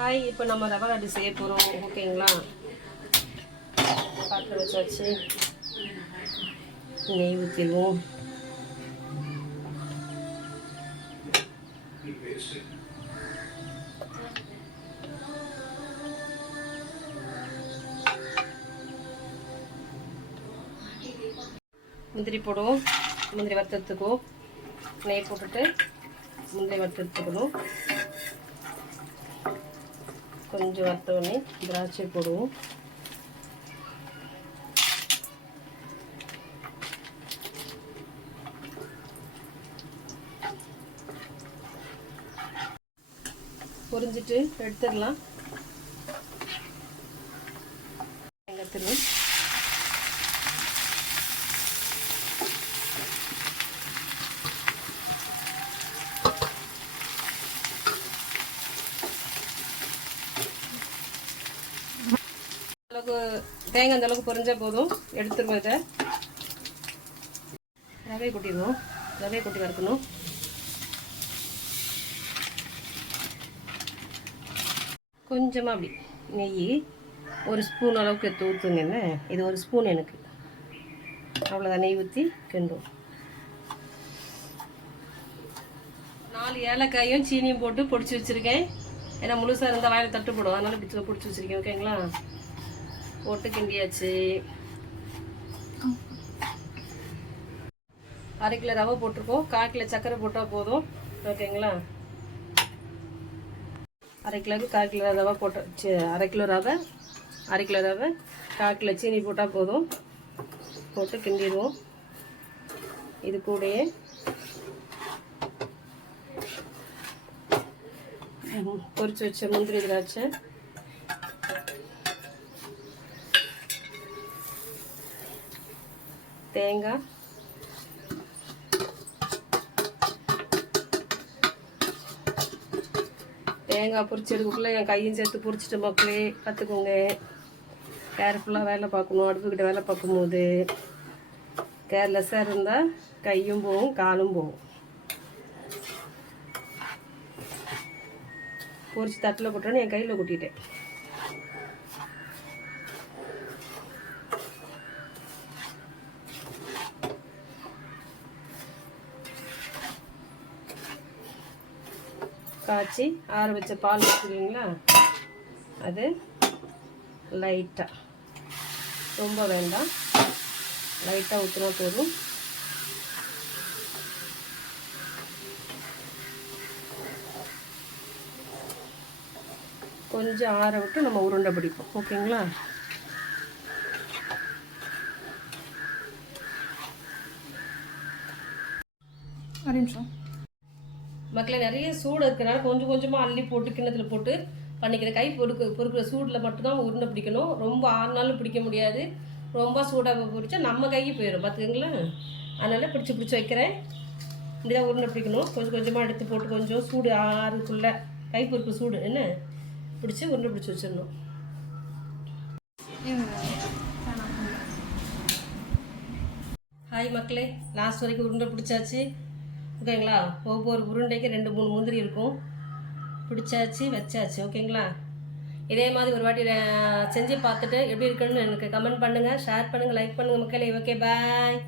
Hi, இப்போ நம்ம ரவை லட்டு செய்ய போகிறோம். ஓகேங்களா? பாத்திரம் வச்சாச்சு. நெய் ஊற்றிடுவோம். முந்திரி போடுவோம். முந்திரி வறுத்தெடுத்துக்குவோம். நெய் போட்டுட்டு முந்திரி வறுத்தெடுத்துக்கணும். கொஞ்சம் வறுத்தோடனே திராட்சை போடுவோம். பொரிஞ்சிட்டு எடுத்துடலாம். எடுத்துடலாம். தேங்காய் அந்த அளவுக்கு பொரிஞ்சா போதும். எடுத்துருவோம். இதை ரவையை கொட்டிடுவோம். ரவையை கொட்டி வறுக்கணும். கொஞ்சமாக அப்படி நெய் ஒரு ஸ்பூன் அளவுக்கு எடுத்து ஊற்றுங்க. இது ஒரு ஸ்பூன் எனக்கு. அவ்வளோதான். நெய் ஊற்றி கிண்டுவோம். 4 ஏலக்காயும் சீனியும் போட்டு பொடிச்சு வச்சுருக்கேன். ஏன்னா முழுசாக இருந்தால் வாயில் தட்டு போடும். அதனால் பிடிச்சி பிடிச்சி வச்சுருக்கேன். ஓகேங்களா? போட்டு கிண்டியாச்சு. 1/2 கிலோ ரவை போட்டிருக்கோம். 1/4 கிலோ சர்க்கரை போட்டால் போதும். ஓகேங்களா? 1/2 கிலோவுக்கு 1/4 கிலோ ரவை போட்ட 1/2 கிலோ ரவை 1/2 கிலோ ரவை 1/4 கிலோ சீனி போட்டால் போதும். போட்டு கிண்டிடுவோம். இது கூடயே பொரிச்சு வச்ச முந்திரி திராட்சை, தேங்காய், தேங்காய் பொரிச்சதுக்குள்ளே என் கையும் சேர்த்து பொரிச்சிட்டு மக்களே கற்றுக்கோங்க. கேர்ஃபுல்லாக வேலை பார்க்கணும். அடுப்புக்கிட்ட வேலை பார்க்கும்போது கேர்லெஸ்ஸாக இருந்தால் கையும் போகும், காலும் போகும். பொரிச்சு தட்டில் கொட்டுறேன்னு என் கையில் கொட்டிட்டேன். காய்ச்சி ஆற வச்ச பால் வச்சுருவீங்களா? அது லைட்டாக, ரொம்ப வேண்டாம், லைட்டாக ஊற்றினா போதும். கொஞ்சம் ஆற விட்டு நம்ம உருண்டை பிடிப்போம். ஓகேங்களா? ஒரு நிமிஷம் மக்களே, நிறைய சூடு இருக்கிறனால கொஞ்சம் கொஞ்சமாக அள்ளி போட்டு கிண்ணத்தில் போட்டு பண்ணிக்கிறேன். கை பொறுக்கிற சூடில் மட்டும்தான் உருண்டை பிடிக்கணும். ரொம்ப ஆறுனாலும் பிடிக்க முடியாது. ரொம்ப சூடாக பிடிச்சா நம்ம கைக்கு போயிடும். பார்த்துக்கங்களா? அதனால் பிடிச்சி வைக்கிறேன். இப்படிதான் உருண்டை பிடிக்கணும். கொஞ்சம் கொஞ்சமாக எடுத்து போட்டு கொஞ்சம் சூடு ஆறுக்குள்ளே கை பொறுக்கிற சூடு என்ன பிடிச்சி உருண்டை பிடிச்சி வச்சிடணும். ஹாய் மக்களே, லாஸ்ட் வரைக்கும் உருண்டை பிடிச்சாச்சு. ஓகேங்களா? ஒவ்வொரு உருண்டைக்கு 2-3 முந்திரி இருக்கும். பிடிச்சாச்சு, வச்சாச்சு. ஓகேங்களா? இதே மாதிரி ஒரு வாட்டி செஞ்சு பார்த்துட்டு எப்படி இருக்குன்னு எனக்கு கமெண்ட் பண்ணுங்கள், ஷேர் பண்ணுங்கள், லைக் பண்ணுங்கள் மக்களே. ஓகே, பாய்.